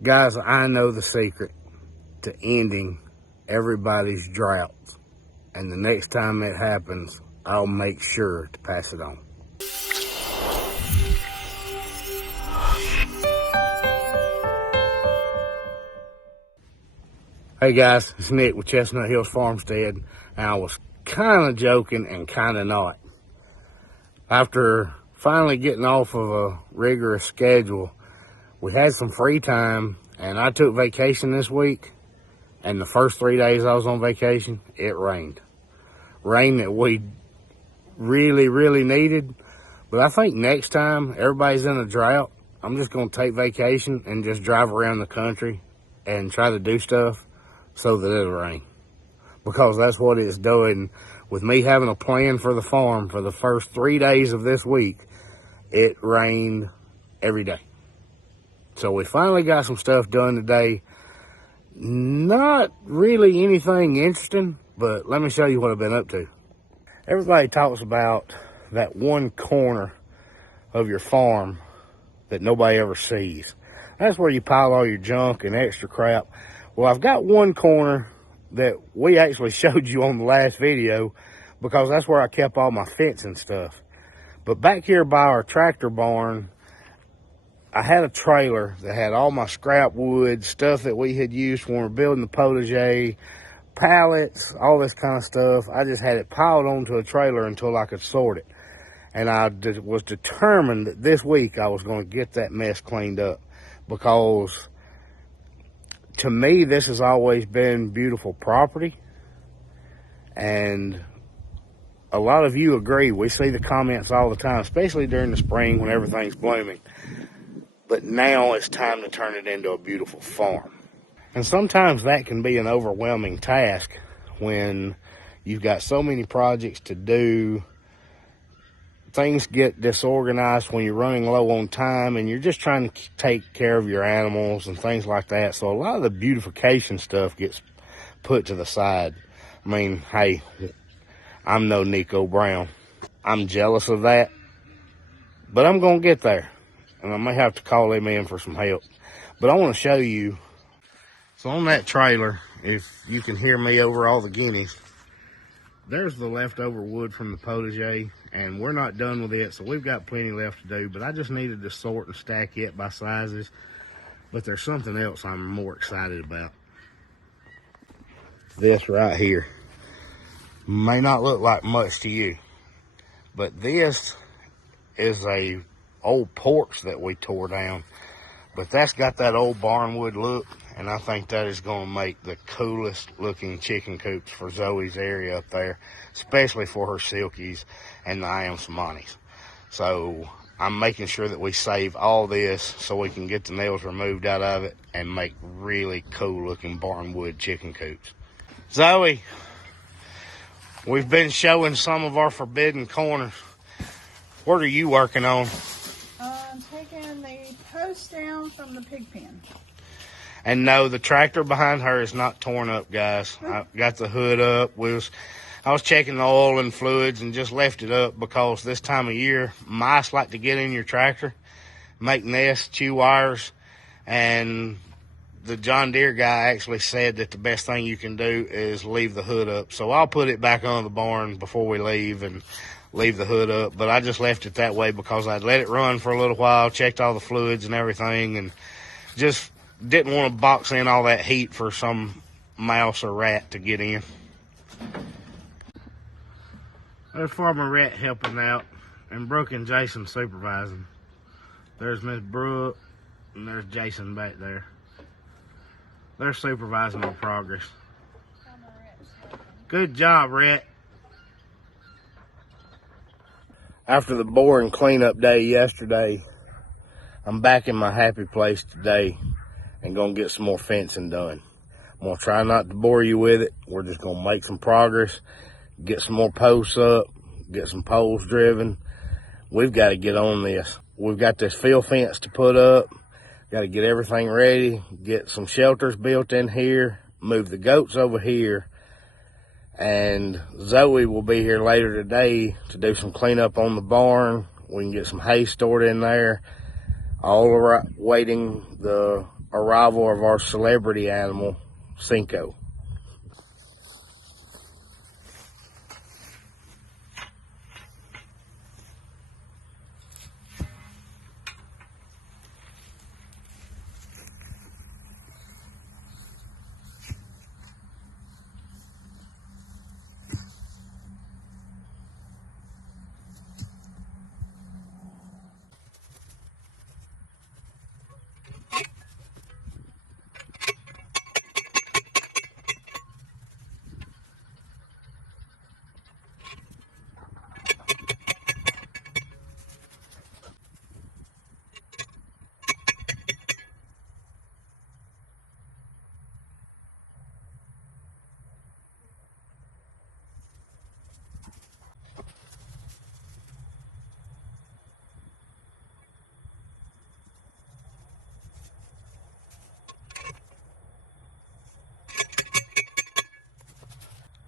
Guys, I know the secret to ending everybody's droughts. And the next time it happens, I'll make sure to pass it on. Hey guys, it's Nick with Chestnut Hills Farmstead, and I was kind of joking and kind of not. After finally getting off of a rigorous schedule, we had some free time, and I took vacation this week, and the first 3 days I was on vacation, it rained. Rain that we really needed, but I think next time everybody's in a drought, I'm just going to take vacation and just drive around the country and try to do stuff so that it'll rain. Because that's what it's doing with me having a plan for the farm for the first 3 days of this week. It rained every day. So we finally got some stuff done today. Not really anything interesting, but let me show you what I've been up to. Everybody talks about that one corner of your farm that nobody ever sees. That's where you pile all your junk and extra crap. Well, I've got one corner that we actually showed you on the last video because that's where I kept all my fencing stuff. But back here by our tractor barn, I had a trailer that had all my scrap wood, stuff that we had used when we were building the potager, pallets, all this kind of stuff. I just had it piled onto a trailer until I could sort it. And I was determined that this week I was going to get that mess cleaned up, because to me, this has always been beautiful property. And a lot of you agree. We see the comments all the time, especially during the spring when everything's blooming. But now it's time to turn it into a beautiful farm. And sometimes that can be an overwhelming task when you've got so many projects to do. Things get disorganized when you're running low on time and you're just trying to take care of your animals and things like that. So a lot of the beautification stuff gets put to the side. I mean, hey, I'm no Nico Brown. I'm jealous of that, but I'm going to get there. And I may have to call him in for some help. But I want to show you. So on that trailer, if you can hear me over all the guineas, there's the leftover wood from the potager, and we're not done with it, so we've got plenty left to do. But I just needed to sort and stack it by sizes. But there's something else I'm more excited about. This right here. May not look like much to you, but this is a old porch that we tore down, but that's got that old barnwood look, and I think that is going to make the coolest looking chicken coops for Zoe's area up there, especially for her silkies and the Amsomanis. So I'm making sure that we save all this so we can get the nails removed out of it and make really cool looking barnwood chicken coops. Zoe, we've been showing some of our forbidden corners. What are you working on? Taking the post down from the pig pen. And no, the tractor behind her is not torn up, guys. I got the hood up. I was checking the oil and fluids and just left it up because this time of year, mice like to get in your tractor, make nests, chew wires, and the John Deere guy actually said that the best thing you can do is leave the hood up. So I'll put it back on the barn before we leave and leave the hood up, but I just left it that way because I'd let it run for a little while, checked all the fluids and everything, and just didn't want to box in all that heat for some mouse or rat to get in. There's Farmer Rat helping out, and Brooke and Jason supervising. There's Miss Brooke, and there's Jason back there. They're supervising our progress. Good job, Rat. After the boring cleanup day yesterday, I'm back in my happy place today and gonna get some more fencing done. I'm gonna try not to bore you with it. We're just gonna make some progress, get some more posts up, get some poles driven. We've got to get on this. We've got this field fence to put up. Got to get everything ready, get some shelters built in here, move the goats over here. And Zoe will be here later today to do some cleanup on the barn. We can get some hay stored in there. All waiting the arrival of our celebrity animal, Cinco.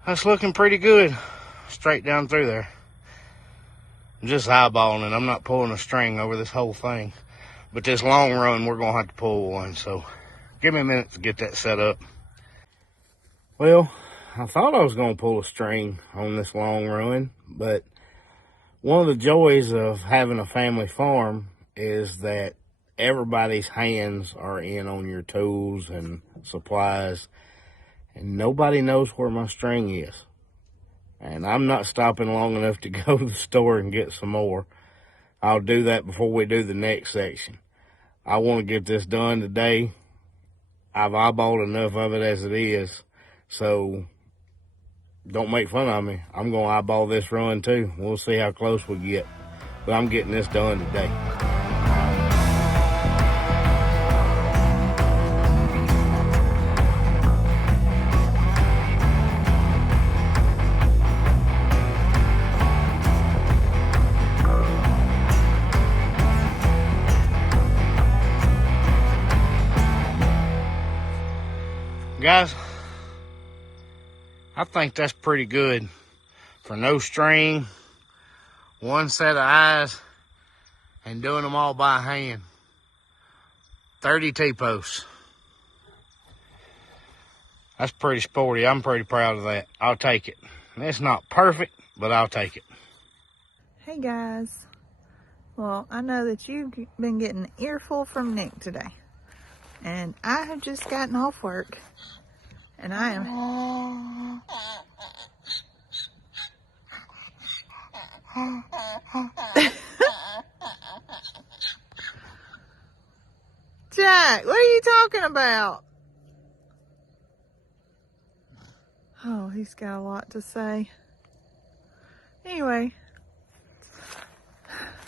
That's looking pretty good, straight down through there. I'm just eyeballing it. I'm not pulling a string over this whole thing. But this long run, we're going to have to pull one. So give me a minute to get that set up. Well, I thought I was going to pull a string on this long run. But one of the joys of having a family farm is that everybody's hands are in on your tools and supplies. And nobody knows where my string is. And I'm not stopping long enough to go to the store and get some more. I'll do that before we do the next section. I want to get this done today. I've eyeballed enough of it as it is. So don't make fun of me. I'm going to eyeball this run too. We'll see how close we get. But I'm getting this done today. Guys, I think that's pretty good for no string, one set of eyes, and doing them all by hand. 30 T-posts. That's pretty sporty. I'm pretty proud of that. I'll take it. It's not perfect, but I'll take it. Hey guys. Well, I know that you've been getting an earful from Nick today. And I have just gotten off work. And I am... Jack, what are you talking about? Oh, he's got a lot to say. Anyway,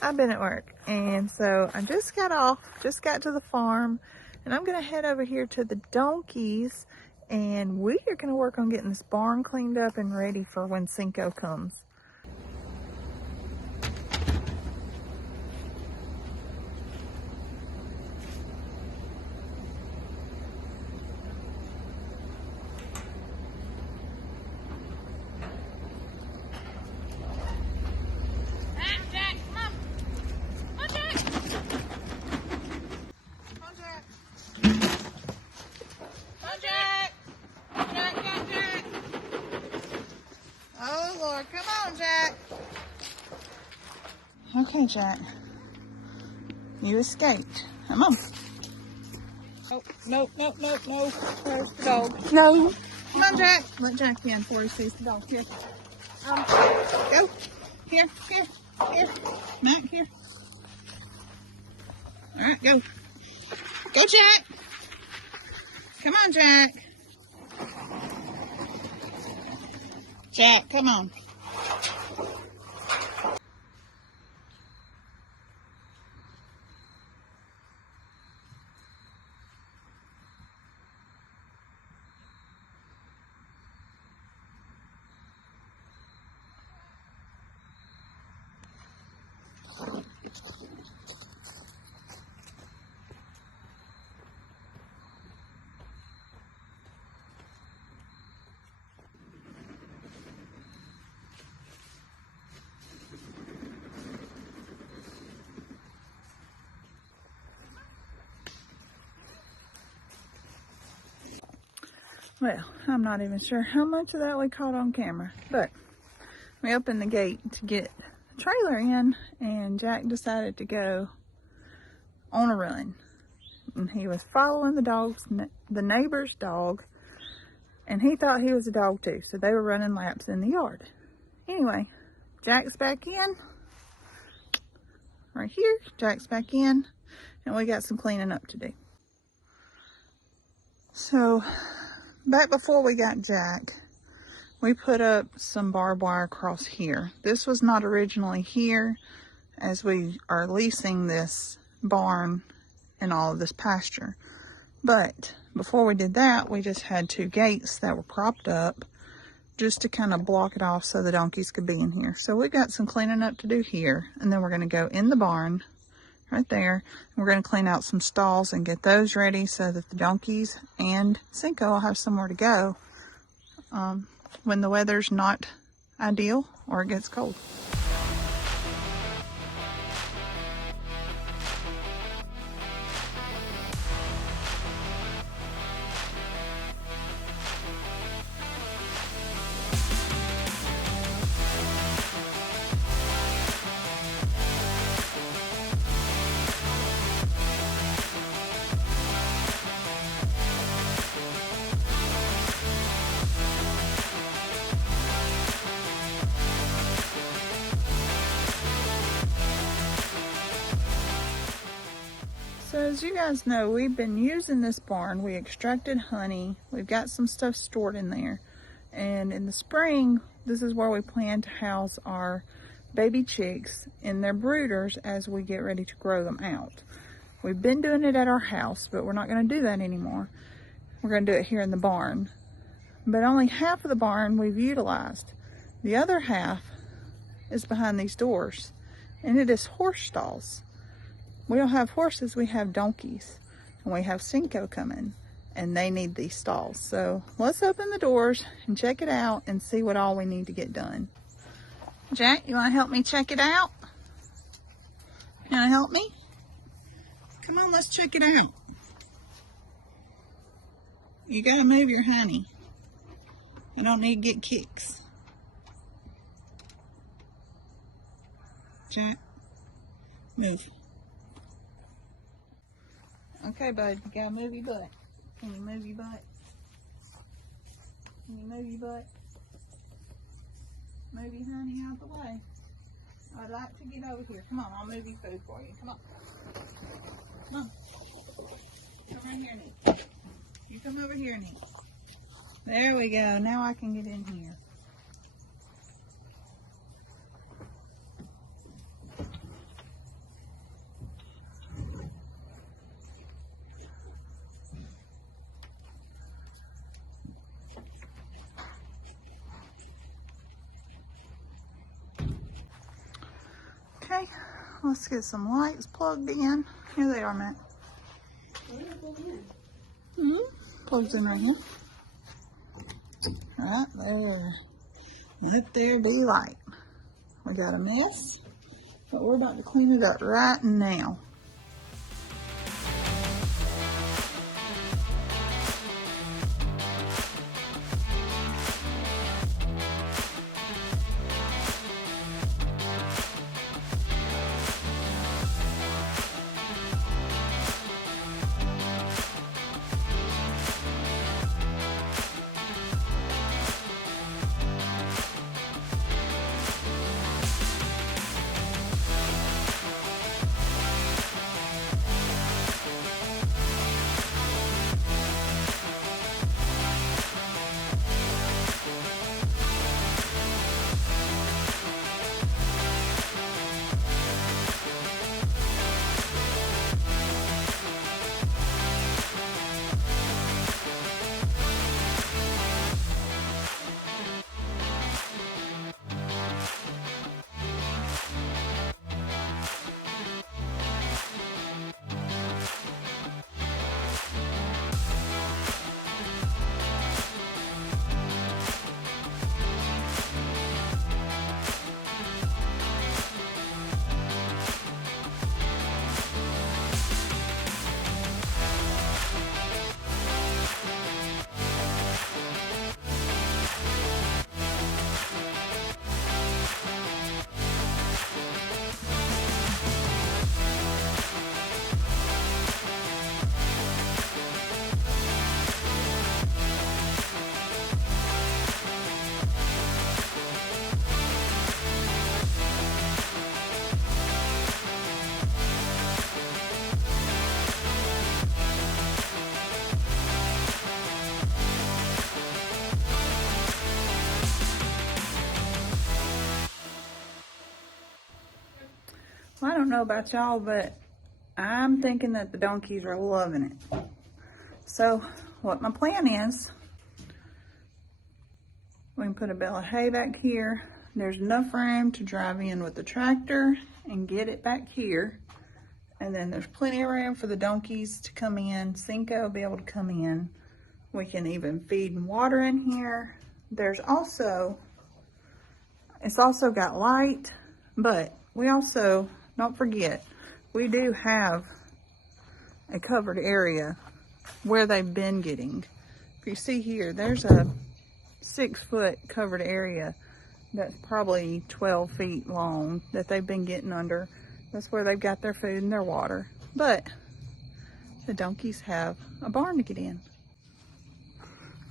I've been at work, and so I just got off, just got to the farm, and I'm gonna head over here to the donkeys, and we are gonna work on getting this barn cleaned up and ready for when Cinco comes. Okay, Jack. You escaped. Come on. Nope, nope, nope, nope, no. Where's the dog? No. Come on, Jack. Let Jack in before he sees the dog. Here. Go. Here, here, here. Mac, here. All right, go. Go, Jack. Come on, Jack. Jack, come on. Well, I'm not even sure how much of that we caught on camera, but we opened the gate to get the trailer in, and Jack decided to go on a run. And he was following the neighbor's dog, and he thought he was a dog too, so they were running laps in the yard. Anyway, Jack's back in. Right here, Jack's back in, and we got some cleaning up to do. So, back before we got Jack, we put up some barbed wire across here. This was not originally here, as we are leasing this barn and all of this pasture. But before we did that, we just had 2 gates that were propped up just to kind of block it off so the donkeys could be in here. So we've got some cleaning up to do here, and then we're going to go in the barn right there, and we're going to clean out some stalls and get those ready so that the donkeys and Cinco will have somewhere to go when the weather's not ideal or it gets cold. So as you guys know, we've been using this barn. We extracted honey. We've got some stuff stored in there. And in the spring, this is where we plan to house our baby chicks and their brooders as we get ready to grow them out. We've been doing it at our house, but we're not going to do that anymore. We're going to do it here in the barn. But only half of the barn we've utilized. The other half is behind these doors, and it is horse stalls. We don't have horses, we have donkeys, and we have Cinco coming, and they need these stalls. So let's open the doors and check it out and see what all we need to get done. Jack, you want to help me check it out? You want to help me? Come on, let's check it out. You gotta move your honey. I don't need to get kicks. Jack, move. Okay, bud, you gotta move your butt. Can you move your butt? Can you move your butt? Move your honey out the way. I'd like to get over here. Come on, I'll move your food for you. Come on. Come on. Come right here, Nick. You come over here, Nick. There we go. Now I can get in here. Okay, let's get some lights plugged in. Here they are, Matt. Plugs in right here. Right there. Let there be light. We got a mess, but we're about to clean it up right now. don't know about y'all, but I'm thinking that the donkeys are loving it. So what my plan is, we can put a bale of hay back here. There's enough room to drive in with the tractor and get it back here. And then there's plenty of room for the donkeys to come in. Cinco will be able to come in. We can even feed and water in here. There's also, it's also got light, but we also, don't forget, we do have a covered area where they've been getting. If you see here, there's a 6-foot covered area that's probably 12 feet long that they've been getting under. That's where they've got their food and their water. But the donkeys have a barn to get in.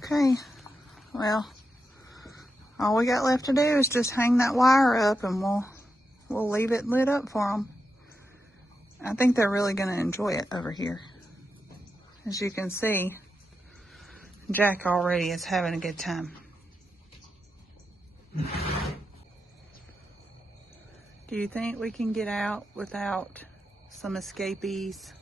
Okay, well, all we got left to do is just hang that wire up and we'll leave it lit up for them. I think they're really gonna enjoy it over here. As you can see, Jack already is having a good time. Do you think we can get out without some escapees?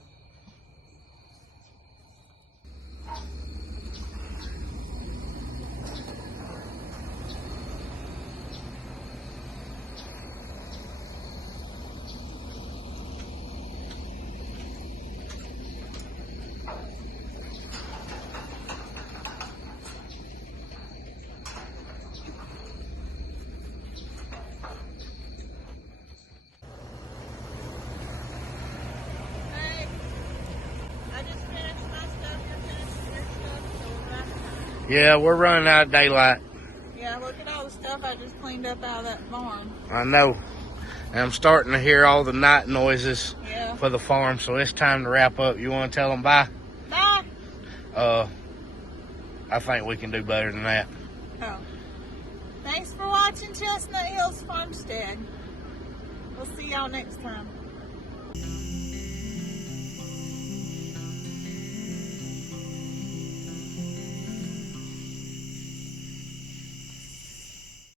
Yeah, we're running out of daylight. Yeah, look at all the stuff I just cleaned up out of that barn. I know. And I'm starting to hear all the night noises for the farm, so it's time to wrap up. You want to tell them bye? Bye. I think we can do better than that. Oh. Thanks for watching Chestnut Hills Farmstead. We'll see y'all next time.